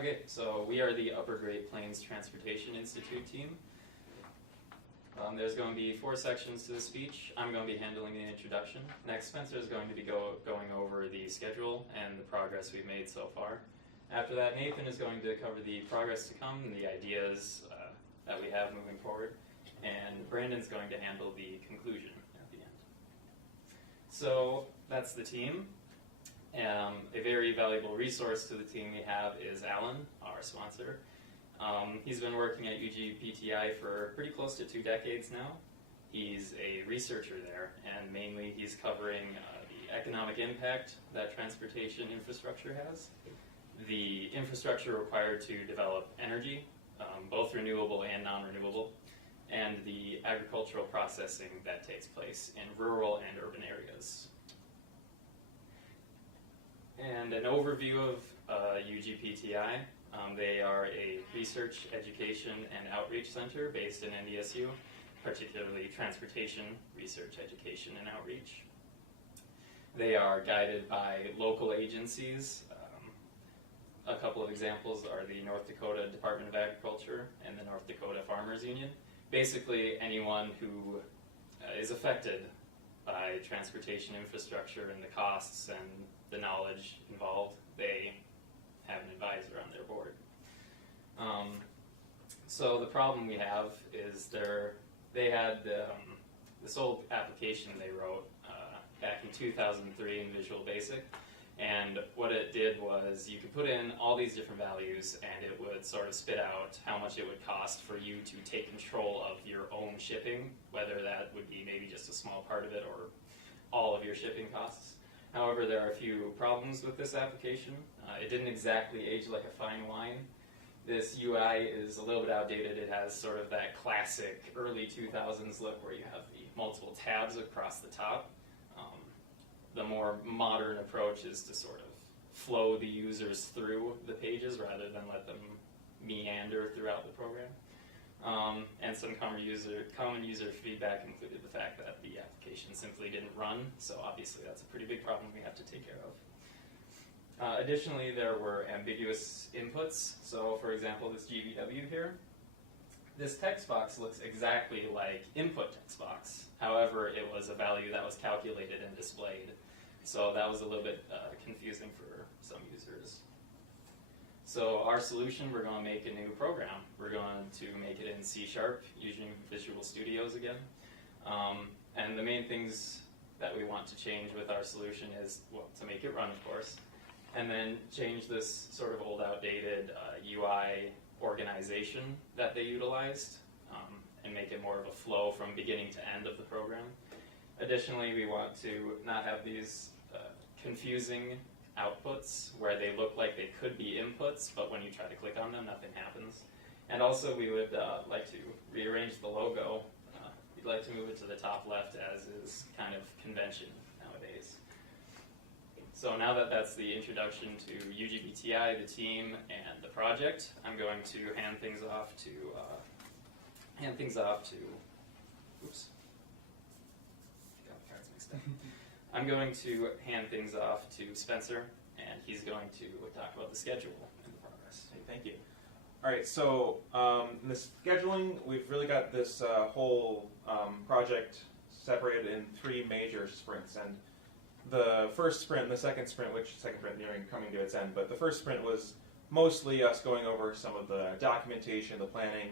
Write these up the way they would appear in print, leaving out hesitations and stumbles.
Okay, so we are the Upper Great Plains Transportation Institute team. There's going to be 4 sections to the speech. I'm going to be handling the introduction. Next, Spencer is going to be going over the schedule and the progress we've made so far. After that, Nathan is going to cover the progress to come and the ideas that we have moving forward. And Brandon's going to handle the conclusion at the end. So that's the team. A very valuable resource to the team we have is Alan, our sponsor. He's been working at UGPTI for pretty close to 2 decades now. He's a researcher there, and mainly he's covering the economic impact that transportation infrastructure has, the infrastructure required to develop energy, both renewable and non-renewable, and the agricultural processing that takes place in rural and urban areas. And an overview of UGPTI. They are a research, education, and outreach center based in NDSU, particularly transportation, research, education, and outreach. They are guided by local agencies. A couple of examples are the North Dakota Department of Agriculture and the North Dakota Farmers Union. Basically, anyone who is affected by transportation infrastructure and the costs and the knowledge involved, they have an advisor on their board. So the problem we have is they had this old application they wrote back in 2003 in Visual Basic, and what it did was you could put in all these different values and it would sort of spit out how much it would cost for you to take control of your own shipping, whether that would be maybe just a small part of it or all of your shipping costs. However, there are a few problems with this application. It didn't exactly age like a fine wine. This UI is a little bit outdated. It has sort of that classic early 2000s look where you have the multiple tabs across the top. The more modern approach is to sort of flow the users through the pages rather than let them meander throughout the program. And some common user feedback included the fact that the application simply didn't run, so obviously that's a pretty big problem we have to take care of. Additionally, there were ambiguous inputs. So for example, this GVW here, this text box looks exactly like input text box. However, it was a value that was calculated and displayed. So that was a little bit confusing for some users. So our solution, we're going to make a new program. We're going to make it in C# using Visual Studios again. And the main things that we want to change with our solution is, well, to make it run, of course, and then change this sort of old outdated UI organization that they utilized and make it more of a flow from beginning to end of the program. Additionally, we want to not have these confusing outputs where they look like they could be inputs, but when you try to click on them, nothing happens. And also we would like to rearrange the logo. We'd like to move it to the top left, as is kind of convention nowadays. So now that that's the introduction to UGPTI, the team, and the project, I'm going to hand things off to oops. Got the cards mixed up. I'm going to hand things off to Spencer, and he's going to talk about the schedule and the progress. Hey, thank you. All right, so in the scheduling, we've really got this whole project separated in 3 major sprints. And the first sprint and the second sprint, second sprint nearing coming to its end, but the first sprint was mostly us going over some of the documentation, the planning,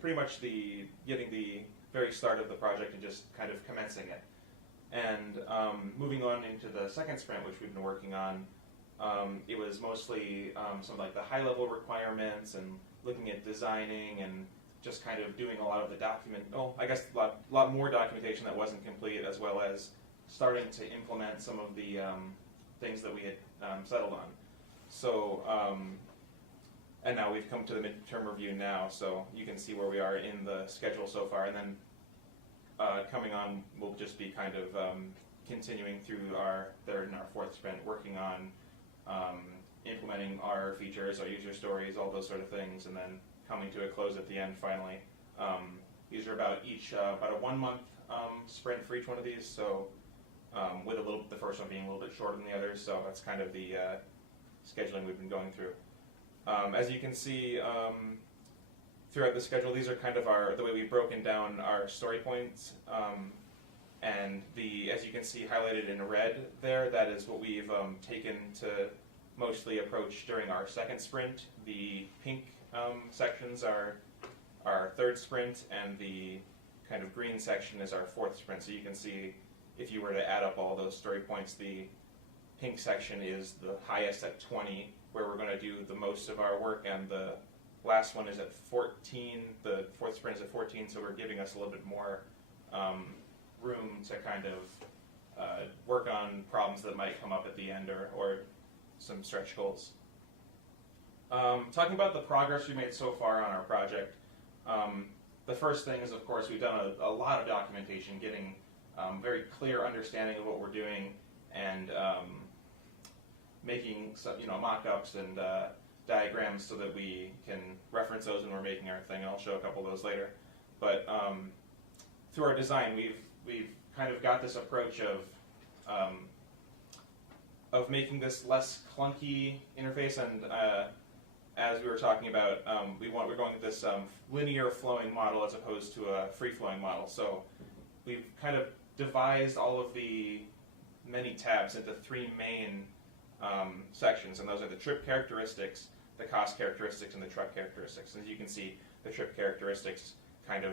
pretty much getting the very start of the project and just kind of commencing it. And moving on into the second sprint, which we've been working on, it was mostly some like the high-level requirements and looking at designing and just kind of doing a lot of the a lot more documentation that wasn't complete, as well as starting to implement some of the things that we had settled on. So, and now we've come to the midterm review now, so you can see where we are in the schedule so far. And then coming on, we'll just be kind of continuing through our third and our fourth sprint, working on implementing our features, our user stories, all those sort of things, and then coming to a close at the end finally. These are about a 1 month sprint for each one of these, so with the first one being a little bit shorter than the others, so that's kind of the scheduling we've been going through. As you can see throughout the schedule, these are kind of the way we've broken down our story points. And as you can see highlighted in red there, that is what we've taken to mostly approach during our second sprint. The pink sections are our third sprint, and the kind of green section is our fourth sprint. So you can see if you were to add up all those story points, the pink section is the highest at 20, where we're going to do the most of our work, and the last one is at 14. The fourth sprint is at 14, so we're giving us a little bit more room to kind of work on problems that might come up at the end, or some stretch goals. Talking about the progress we made so far on our project, the first thing is, of course, we've done a lot of documentation, getting very clear understanding of what we're doing, and making some, mock-ups and diagrams so that we can reference those when we're making our thing. I'll show a couple of those later. But through our design, we've kind of got this approach of making this less clunky interface, and as we were talking about, we're going with this linear flowing model as opposed to a free flowing model. So we've kind of devised all of the many tabs into three main sections, and those are the trip characteristics, the cost characteristics, and the truck characteristics. As you can see, the trip characteristics kind of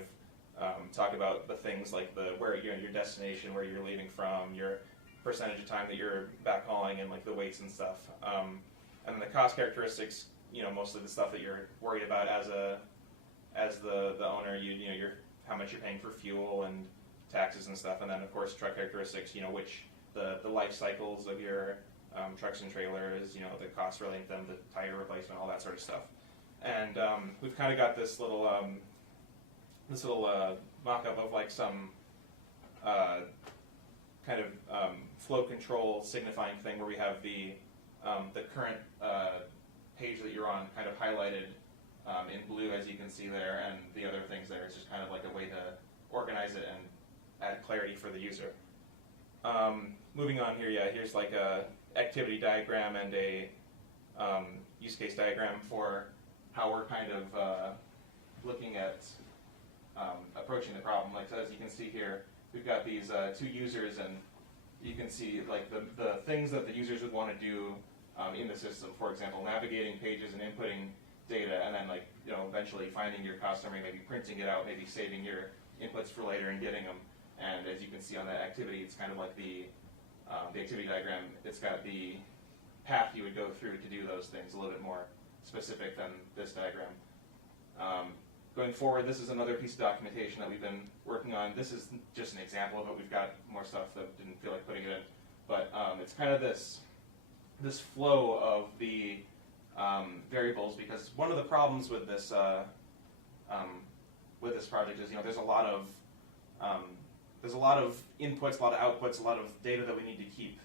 talk about the things like where your destination, where you're leaving from, your percentage of time that you're backhauling, and like the weights and stuff. And then the cost characteristics, mostly the stuff that you're worried about as the owner. Your how much you're paying for fuel and taxes and stuff. And then of course truck characteristics, which the life cycles of your trucks and trailers, the costs relating to them, the tire replacement, all that sort of stuff. And we've kind of got this little mock-up of like some kind of flow control signifying thing where we have the current page that you're on kind of highlighted in blue, as you can see there, and the other things there. It's just kind of like a way to organize it and add clarity for the user. Moving on here, here's like a activity diagram and a use case diagram for how we're kind of looking at approaching the problem. Like, so as you can see here, we've got these two users, and you can see like the things that the users would want to do in the system. For example, navigating pages and inputting data, and then eventually finding your customer, maybe printing it out, maybe saving your inputs for later and getting them. And as you can see on that activity, it's kind of like the activity diagram. It's got the path you would go through to do those things, a little bit more specific than this diagram. Going forward, this is another piece of documentation that we've been working on. This is just an example of it. We've got more stuff that didn't feel like putting it in. But it's kind of this flow of the variables, because one of the problems with this project is there's a lot of inputs, a lot of outputs, a lot of data that we need to keep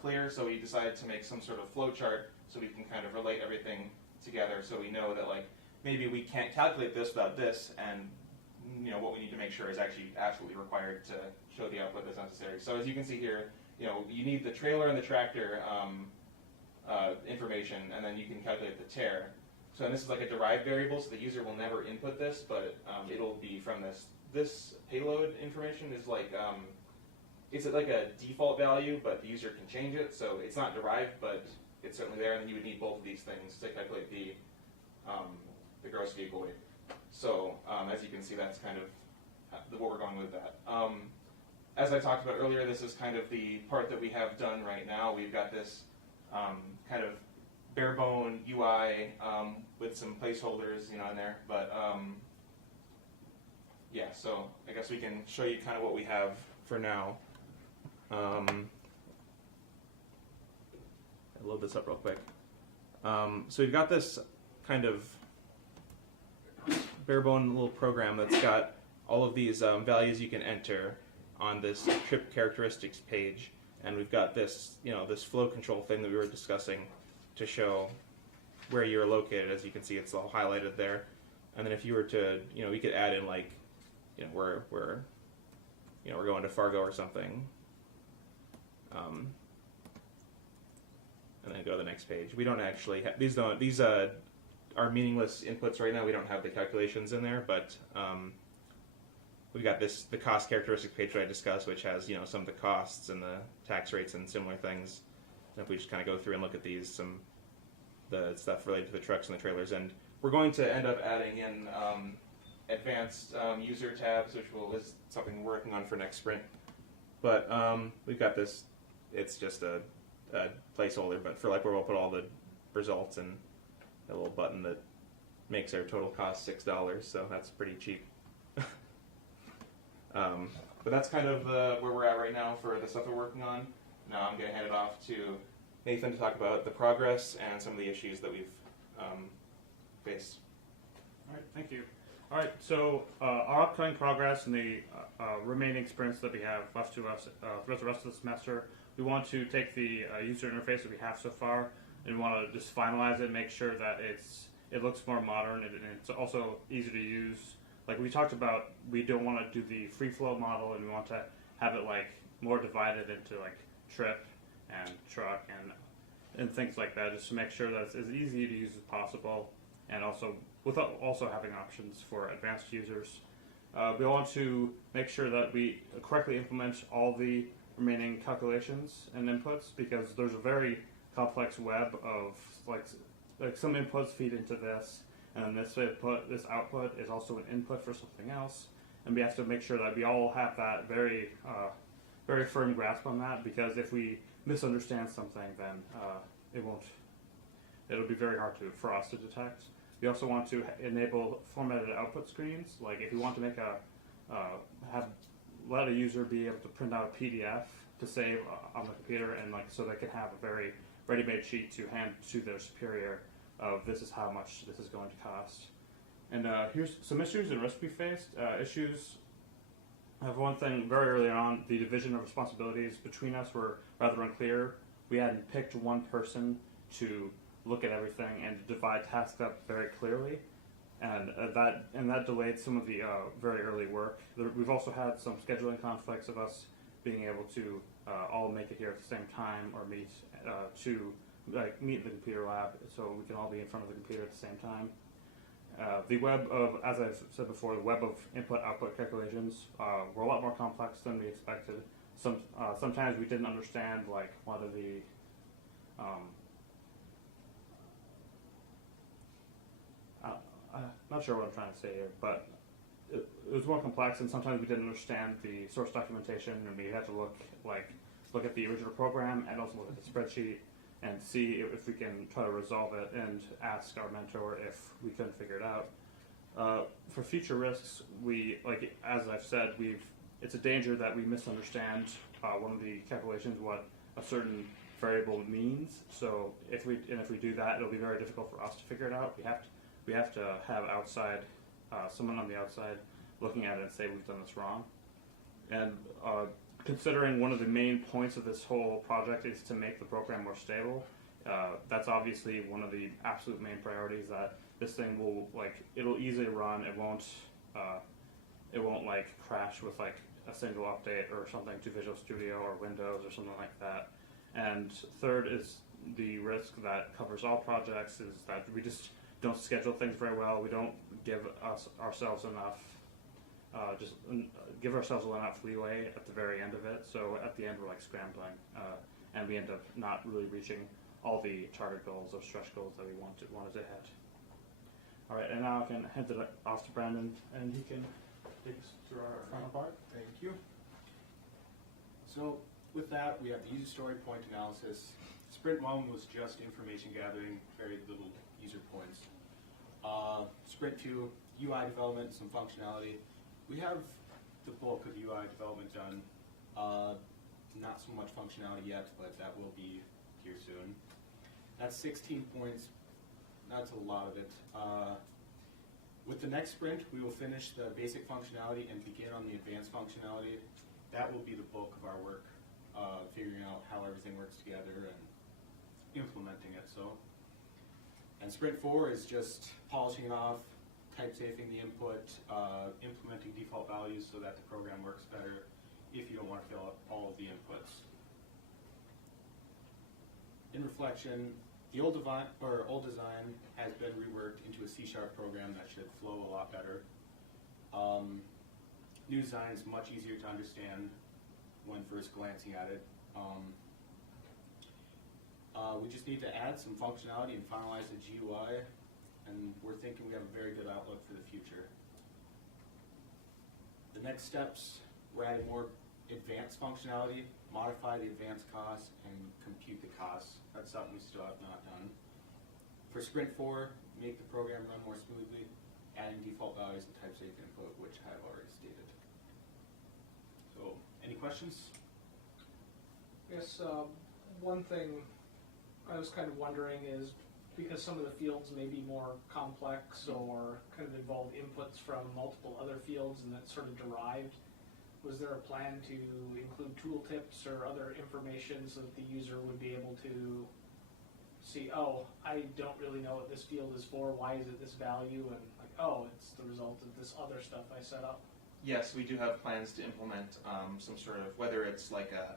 clear. So we decided to make some sort of flow chart so we can kind of relate everything together. So we know that like maybe we can't calculate this without this, and what we need to make sure is actually absolutely required to show the output that's necessary. So as you can see here, you need the trailer and the tractor information, and then you can calculate the tear. So this is like a derived variable, so the user will never input this, but it'll be from this. This payload information is like, it's like a default value, but the user can change it, so it's not derived, but it's certainly there, and then you would need both of these things to calculate the gross vehicle weight. So as you can see, that's kind of what we're going with that. As I talked about earlier, this is kind of the part that we have done right now. We've got this kind of bare bone UI with some placeholders, in there. But yeah, so I guess we can show you kind of what we have for now. I'll load this up real quick. So we've got this kind of bare bone little program that's got all of these values you can enter on this trip characteristics page, and we've got this this flow control thing that we were discussing to show where you're located. As you can see, it's all highlighted there. And then if you were to we could add in like we're going to Fargo or something, and then go to the next page. We don't actually have, these are meaningless inputs right now. We don't have the calculations in there, but we've got the cost characteristic page that I discussed, which has some of the costs and the tax rates and similar things. And if we just kind of go through and look at these, the stuff related to the trucks and the trailers, and we're going to end up adding in advanced user tabs, which is something we're working on for next sprint. But we've got this. It's just a placeholder, but for like where we'll put all the results and a little button that makes our total cost $6, so that's pretty cheap. But that's kind of where we're at right now for the stuff we're working on. Now I'm going to hand it off to Nathan to talk about the progress and some of the issues that we've faced. All right, thank you. All right, so our upcoming progress and the remaining sprints that we have left to us throughout the rest of the semester, we want to take the user interface that we have so far and we want to just finalize it and make sure that it looks more modern and it's also easy to use. Like we talked about, we don't want to do the free flow model, and we want to have it like more divided into like trip and truck and things like that, just to make sure that it's as easy to use as possible, and also without also having options for advanced users. We want to make sure that we correctly implement all the remaining calculations and inputs, because there's a very complex web of like some inputs feed into this, and then this output is also an input for something else, and we have to make sure that we all have that very firm grasp on that, because if we misunderstand something, then it'll be very hard for us to detect. We also want to enable formatted output screens. Like if you want to make let a user be able to print out a PDF to save on the computer, and like so they can have a very ready-made sheet to hand to their superior of this is how much this is going to cost. And here's some issues and risks we faced. Issues. I have one thing very early on, the division of responsibilities between us were rather unclear. We hadn't picked one person to look at everything and divide tasks up very clearly, and that delayed some of the very early work. We've also had some scheduling conflicts of us being able to all make it here at the same time or meet in the computer lab, so we can all be in front of the computer at the same time. The web of, as I've said before, the web of input-output calculations were a lot more complex than we expected. Sometimes we didn't understand like one of the not sure what I'm trying to say here, but it was more complex, and sometimes we didn't understand the source documentation, and we had to look at the original program and also look at the spreadsheet and see if we can try to resolve it, and ask our mentor if we couldn't figure it out. For future risks, as I've said, it's a danger that we misunderstand one of the calculations, what a certain variable means. So if we do that, it'll be very difficult for us to figure it out. We have to have someone on the outside looking at it and say we've done this wrong. And considering one of the main points of this whole project is to make the program more stable, that's obviously one of the absolute main priorities, that this thing it'll easily run. It won't crash with a single update or something to Visual Studio or Windows or something like that. And third is the risk that covers all projects, is that we just don't schedule things very well. We don't give ourselves enough leeway at the very end of it. So at the end we're scrambling, and we end up not really reaching all the target goals or stretch goals that we wanted to hit. All right, and now I can hand it off to Brandon, and he can take us through our final part. Thank you. So with that, we have the user story point analysis. Sprint 1 was just information gathering, very little user points. Sprint 2, UI development, some functionality. We have the bulk of UI development done. Not so much functionality yet, but that will be here soon. That's 16 points. That's a lot of it. With the next sprint, we will finish the basic functionality and begin on the advanced functionality. That will be the bulk of our work, figuring out how everything works together and implementing it. And sprint 4 is just polishing it off, type safing the input, implementing default values so that the program works better if you don't want to fill out all of the inputs. in reflection, the old design has been reworked into a C# program that should flow a lot better. New design is much easier to understand when first glancing at it. We just need to add some functionality and finalize the GUI, and we're thinking we have a very good outlook for the future. The next steps, we're adding more advanced functionality, modify the advanced costs, and compute the costs. That's something we still have not done. For Sprint 4, make the program run more smoothly, adding default values and type safe input, which I have already stated. So, any questions? Yes, one thing I was kind of wondering is, because some of the fields may be more complex or kind of involve inputs from multiple other fields and that's sort of derived, was there a plan to include tooltips or other information so that the user would be able to see, oh, I don't really know what this field is for, why is it this value, and like, oh, it's the result of this other stuff I set up? Yes, we do have plans to implement some sort of, whether it's like a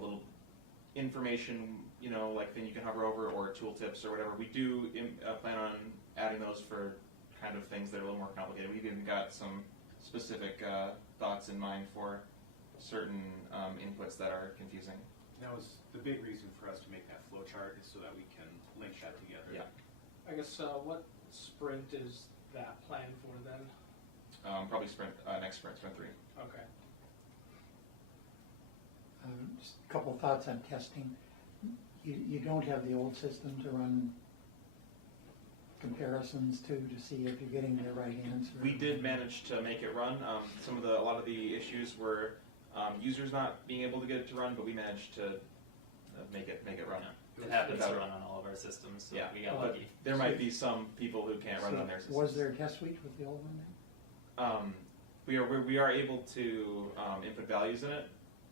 little information like thing you can hover over, or tooltips or whatever. We do plan on adding those for kind of things that are a little more complicated. We've even got some specific thoughts in mind for certain inputs that are confusing. That was the big reason for us to make that flow chart, is so that we can link that together. Yeah. I guess what sprint is that planned for then? Probably next sprint 3. Okay. Just a couple of thoughts on testing. You don't have the old system to run comparisons to see if you're getting the right answer. We did manage to make it run. A lot of the issues were users not being able to get it to run, but we managed to make it run. Yeah. It happens to run on all of our systems, so Yeah, we got but lucky. there might be some people who can't run it on their systems. Was there a test suite with the old one then? We are able to input values in it,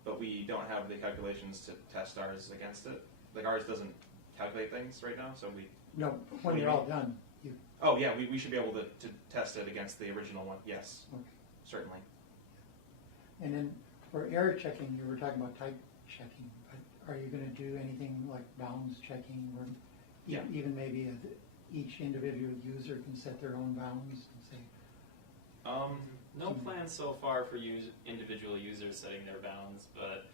but we don't have the calculations to test ours against it. Like, ours doesn't calculate things right now, so we. No, when do you you're all mean? done. Oh yeah, we should be able to test it against the original one. Yes, Okay. certainly. And then for error checking, you were talking about type checking, but are you going to do anything like bounds checking, or Yeah. even maybe each individual user can set their own bounds and say, No plans so far for individual users setting their bounds, but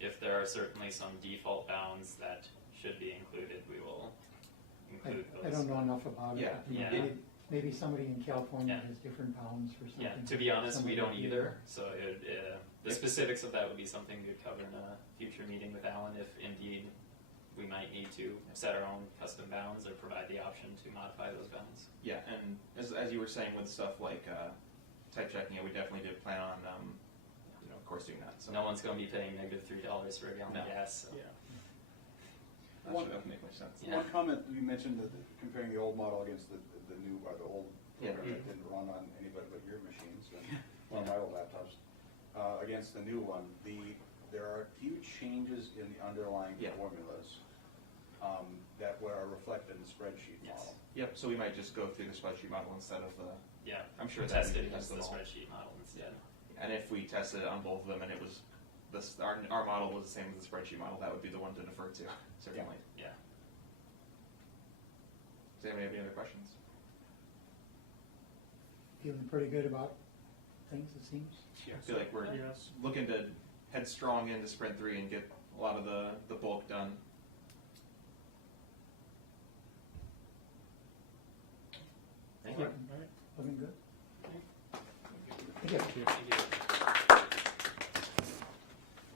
if there are certainly some default bounds that should be included, we will include those. I don't know enough about it. Yeah. but Yeah. Maybe somebody in California Yeah. has different bounds for something. Yeah, to be honest, we Somebody don't here. either. So the specifics of that would be something we'd cover in a future meeting with Alan, if indeed we might need to set our own custom bounds or provide the option to modify those bounds. Yeah, and as you were saying with stuff like type checking, we definitely did plan on, of course, doing that. So No one's going to be paying -$3 for a gallon No. of gas. So. Yeah. that doesn't make much sense. Yeah. One comment, you mentioned that comparing the old model against the new, or the old Yeah. program that didn't run on anybody but your machines, and on my old laptops, against the new one, there are huge changes in the underlying Yeah. formulas that were reflected in the spreadsheet Yes. model. Yep. So we might just go through the spreadsheet model instead of the. Yeah, I'm sure that test we it can against test the them all. spreadsheet model instead. And if we tested it on both of them and it was our model was the same as the spreadsheet model, that would be the one to defer to, certainly. Yeah. Does anybody have any other questions? Feeling pretty good about things, it seems. I feel like we're Yes. looking to head strong into Sprint 3 and get a lot of the bulk done. Thank you. Looking good. Thank you. Thank you. Thank you.